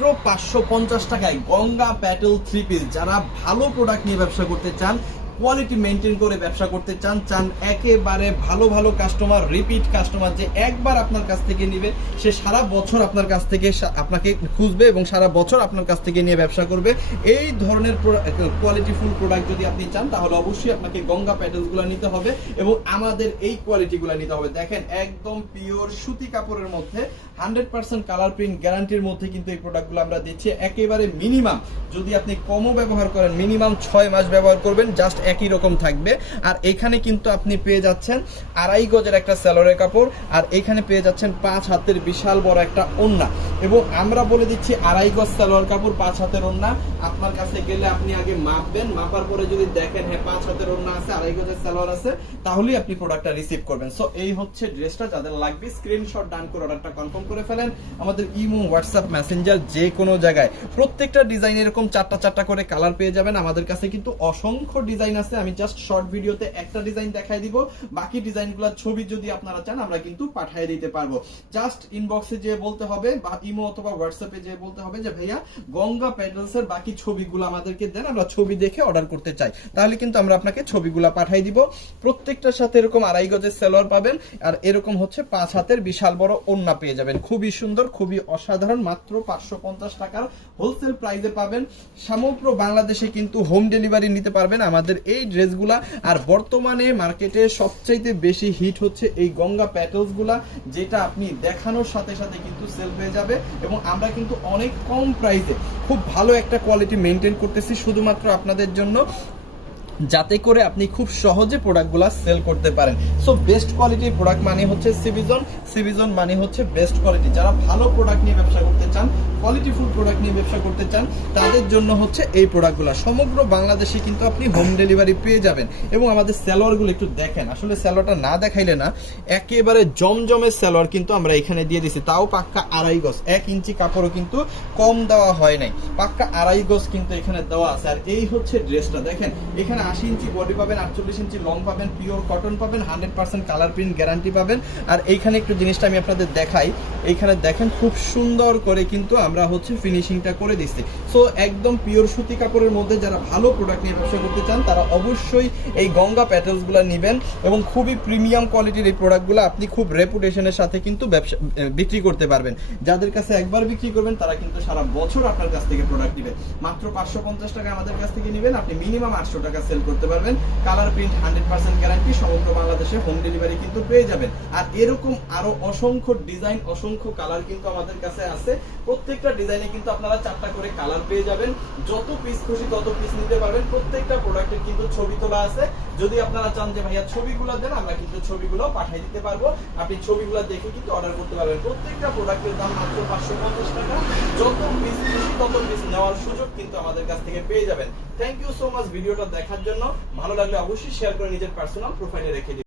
মাত্র পাঁচশো পঞ্চাশ টাকায় গঙ্গা প্যাটেল থ্রি পিস। যারা ভালো প্রোডাক্ট নিয়ে ব্যবসা করতে চান কোয়ালিটি মেনটেন করে ব্যবসা করতে চান চান একেবারে ভালো ভালো কাস্টমার রিপিট কাস্টমার যে একবার আপনার কাছ থেকে নিবে, সে সারা বছর আপনার কাছ থেকে আপনাকে খুঁজবে এবং সারা বছর আপনার কাছ থেকে নিয়ে ব্যবসা করবে। এই ধরনের কোয়ালিটি ফুল প্রোডাক্ট যদি আপনি চান, তাহলে অবশ্যই আপনাকে গঙ্গা প্যাটেলসগুলো নিতে হবে এবং আমাদের এই কোয়ালিটিগুলো নিতে হবে। দেখেন, একদম পিওর সুতি কাপড়ের মধ্যে হান্ড্রেড পার্সেন্ট কালার প্রিন্ট গ্যারান্টির মধ্যে কিন্তু এই প্রোডাক্টগুলো আমরা দিচ্ছি। একেবারে মিনিমাম যদি আপনি কমও ব্যবহার করেন মিনিমাম ছয় মাস ব্যবহার করবেন জাস্ট একই রকম থাকবে। আর এখানে কিন্তু আপনি পেয়ে যাচ্ছেন আড়াই গজের একটা স্যালোরের কাপড়, আর এখানে পেয়ে যাচ্ছেন পাঁচ হাতের বিশাল বড় একটা ওন্না এবং আমরা বলে দিচ্ছি আড়াই গজ সালোয়ার কাপড়, পাঁচ হাতের ওন্না আপনার কাছে গেলে আপনি আগে মাপবেন, মাপার পরে যদি দেখেন হ্যাঁ পাঁচ হাতের ওন্না আছে, আড়াই গজের সালোয়ার আছে, তাহলেই আপনি প্রোডাক্টটা রিসিভ করবেন। সো এই হচ্ছে ড্রেসটা যাদের লাগবে স্ক্রিনশট ডান করে অর্ডারটা কনফার্ম করে ফেলেন। আমাদের ইমো হোয়াটসঅ্যাপ মেসেঞ্জার যে কোনো জায়গায়। প্রত্যেকটা ডিজাইন এরকম চারটা চারটা করে কালার পেয়ে যাবেন। আমাদের কাছে কিন্তু অসংখ্য ডিজাইন আছে। আমি জাস্ট শর্ট ভিডিওতে একটা ডিজাইন দেখাই দিব। বাকি ডিজাইনগুলোর ছবি যদি আপনারা চান, আমরা কিন্তু পাঠিয়ে দিতে পারব। জাস্ট ইনবক্সে যে বলতে হবে বা ইমো অথবা হোয়াটসঅ্যাপে যে বলতে হবে যে, ভাইয়া, গঙ্গা প্যাডেলস এর বাকি ছবিগুলো আমাদেরকে দেন। আমরা ছবি দেখে অর্ডার করতে চাই। তাহলে কিন্তু আমরা আপনাকে ছবিগুলো পাঠিয়ে দিব। প্রত্যেকটার সাথে এরকম আড়াই গজের সেলোয়ার পাবেন। আর এরকম হচ্ছে পাঁচ হাতের বিশাল বড় ওন্না পেয়ে যাবেন। খুবই সুন্দর, খুবই অসাধারণ। মাত্র পাঁচশো পঞ্চাশ টাকার হোলসেল প্রাইসে পাবেন। সমগ্র বাংলাদেশে কিন্তু হোম ডেলিভারি নিতে পারবেন আমাদের এই ড্রেসগুলা। আর বর্তমানে মার্কেটে সবচাইতে বেশি হিট হচ্ছে এই গঙ্গা প্যাটেলসগুলা যেটা আপনি দেখানোর সাথে সাথে কিন্তু সেল হয়ে যাবে এবং আমরা কিন্তু অনেক কম প্রাইসে খুব ভালো একটা কোয়ালিটি মেনটেন করতেছি, শুধুমাত্র আপনাদের জন্য। যাতে করে আপনি খুব সহজে প্রোডাক্টগুলো সেল করতে পারেন। সো বেস্ট কোয়ালিটির প্রোডাক্ট মানে হচ্ছে সিভিজন সিভিজন মানে হচ্ছে বেস্ট কোয়ালিটি যারা ভালো প্রোডাক্ট নিয়ে ব্যবসা করতে চান কোয়ালিটি ফুল প্রোডাক্ট নিয়ে ব্যবসা করতে চান, তাদের জন্য হচ্ছে এই প্রোডাক্টগুলো সমগ্র বাংলাদেশে কিন্তু আপনি হোম ডেলিভারি পেয়ে যাবেন। এবং আমাদের স্যালোয়ারগুলো একটু দেখেন। আসলে স্যালোয়ারটা না দেখাইলে না, একেবারে জমজমের স্যালোয়ার কিন্তু আমরা এখানে দিয়ে দিছি। তাও পাক্কা আড়াই গজ। এক ইঞ্চি কাপড়ও কিন্তু কম দেওয়া হয় নাই। পাক্কা আড়াই গজ কিন্তু এখানে দেওয়া আছে। আর এই হচ্ছে ড্রেসটা দেখেন, এখানে আশি ইঞ্চি বডি পাবেন, আটচল্লিশ ইঞ্চি লং পাবেন পিওর কটন পাবেন hundred percent colour print guarantee পাবেন। আর এইখানে একটু জিনিসটা আমি আপনাদের দেখাই। এইখানে দেখেন খুব সুন্দর করে কিন্তু আমরা হচ্ছে ফিনিশিংটা করে দিচ্ছি। সো একদম পিওর সুতি কাপড়ের মধ্যে যারা ভালো প্রোডাক্ট নিয়ে ব্যবসা করতে চান, তারা অবশ্যই এই গঙ্গা প্যাটেলসগুলা নেবেন এবং খুবই প্রিমিয়াম কোয়ালিটির এই প্রোডাক্টগুলো আপনি খুব রেপুটেশনের সাথে কিন্তু ব্যবসা বিক্রি করতে পারবেন। যাদের কাছে একবার বিক্রি করবেন, তারা কিন্তু সারা বছর আপনার কাছ থেকে প্রোডাক্ট নেবে। মাত্র পাঁচশো পঞ্চাশ টাকা আমাদের কাছ থেকে নেবেন, আপনি মিনিমাম আটশো টাকা সেল করতে পারবেন। Colour print hundred percent guarantee সমগ্র বাংলাদেশে হোম ডেলিভারি কিন্তু পেয়ে যাবেন। আর এরকম আরও অসংখ্য ডিজাইন অসংখ্য কালার কিন্তু আমাদের কাছে আছে। প্রত্যেকটা ডিজাইনে কিন্তু আপনারা চারটা করে কালার পেয়ে যাবেন। যত পিস খুশি তত পিস নিতে পারবেন। প্রত্যেকটা প্রোডাক্টের কিন্তু ছবি তোলা আছে। যদি আপনারা চান যে ভাইয়া ছবিগুলো দেন, আমরা কিন্তু ছবিগুলো পাঠিয়ে দিতে পারব। আপনি ছবিগুলো দেখে কিন্তু অর্ডার করতে পারবেন। প্রত্যেকটা প্রোডাক্টের দাম মাত্র পাঁচশো পঞ্চাশ টাকা। যত পিস খুশি তত পিস নেওয়ার সুযোগ কিন্তু আমাদের কাছ থেকে পেয়ে যাবেন। থ্যাংক ইউ সো মাচ ভিডিওটা দেখার জন্য। ভালো লাগলে অবশ্যই শেয়ার করে নিজের পার্সোনাল প্রোফাইলে রেখে দিন।